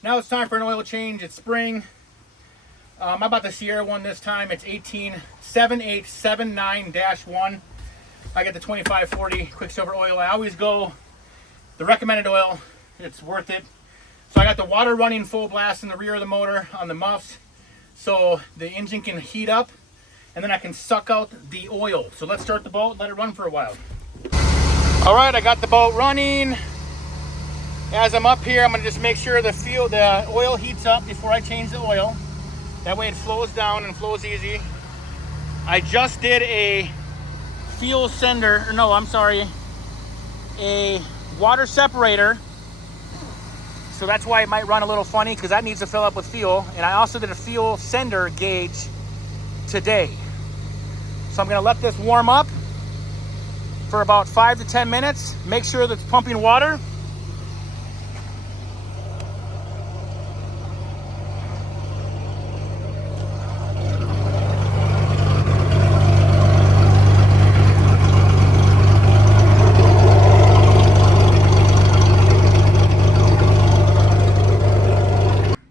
Now it's time for an oil change. It's spring. I bought the Sierra one this time. It's 18779-1. I get the 2540 Quicksilver oil. I always go the recommended oil. It's worth it. So I got the water running full blast in the rear of the motor on the muffs, so the engine can heat up, and then I can suck out the oil. So let's start the boat and let it run for a while. All right, I got the boat running. As I'm up here, I'm gonna just make sure the oil heats up before I change the oil. That way it flows down and flows easy. I just did a fuel sender, or no, I'm sorry, a water separator. So that's why it might run a little funny, because that needs to fill up with fuel. And I also did a fuel sender gauge today. So I'm gonna let this warm up for about 5 to 10 minutes. Make sure that it's pumping water.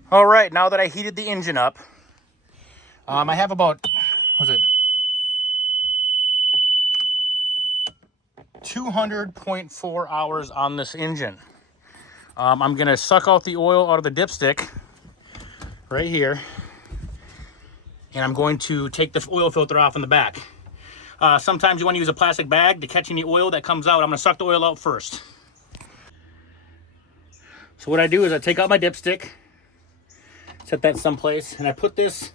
All right, now that I heated the engine up, I have about, what was it, 200.4 hours on this engine. I'm gonna suck out the oil out of the dipstick right here, and I'm going to take the oil filter off in the back. Sometimes you want to use a plastic bag to catch any oil that comes out. I'm gonna suck the oil out first. So what I do is I take out my dipstick, set that someplace, and I put this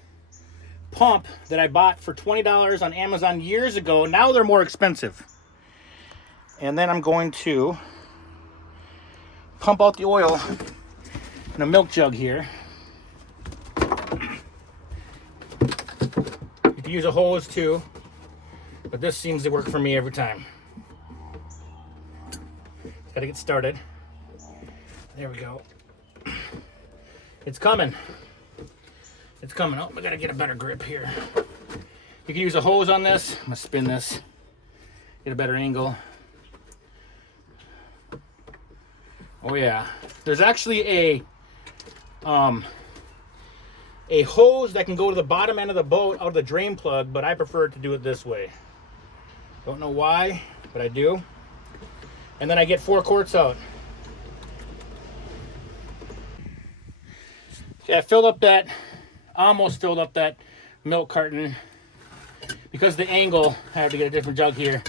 pump that I bought for $20 on Amazon years ago. Now they're more expensive. And then I'm going to pump out the oil in a milk jug here. You can use a hose too, but this seems to work for me every time. Gotta get started. There we go. It's coming. It's coming. Oh, I gotta get a better grip here. You can use a hose on this. I'm gonna spin this, get a better angle. Oh yeah. There's actually a hose that can go to the bottom end of the boat out of the drain plug, but I prefer to do it this way. Don't know why, but I do. And then I get 4 quarts out. See, I filled up that, almost filled up that milk carton. Because of the angle, I have to get a different jug here.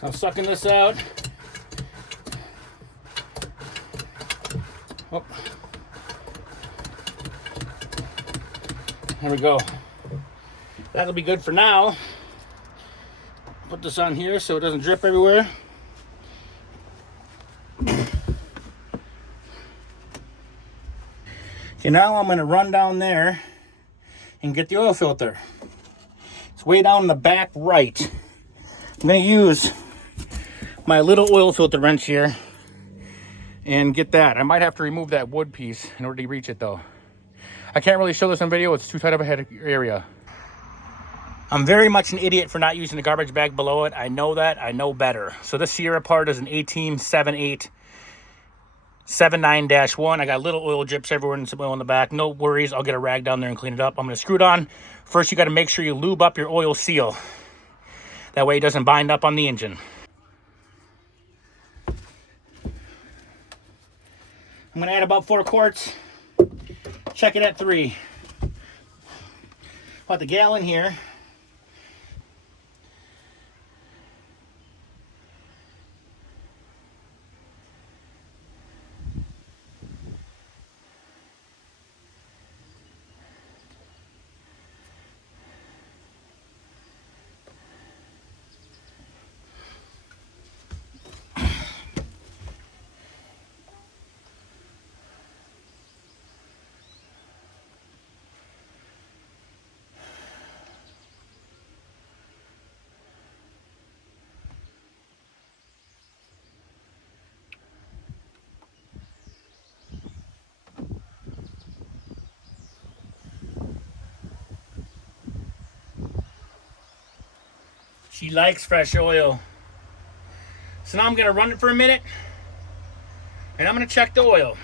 I'm sucking this out. Oh. There we go. That'll be good for now. Put this on here so it doesn't drip everywhere. Okay, now I'm going to run down there and get the oil filter. It's way down in the back right. I'm going to use my little oil filter wrench here and get that. I might have to remove that wood piece in order to reach it though. I can't really show this on video. It's too tight of a head area. I'm very much an idiot for not using the garbage bag below it. I know that. I know better. So this Sierra part is an 18779-1. I got little oil drips everywhere and some oil in the back. No worries. I'll get a rag down there and clean it up. I'm going to screw it on. First, you got to make sure you lube up your oil seal. That way it doesn't bind up on the engine. I'm going to add about 4 quarts. Check it at 3. About the gallon here. She likes fresh oil. So now I'm going to run it for a minute and I'm going to check the oil.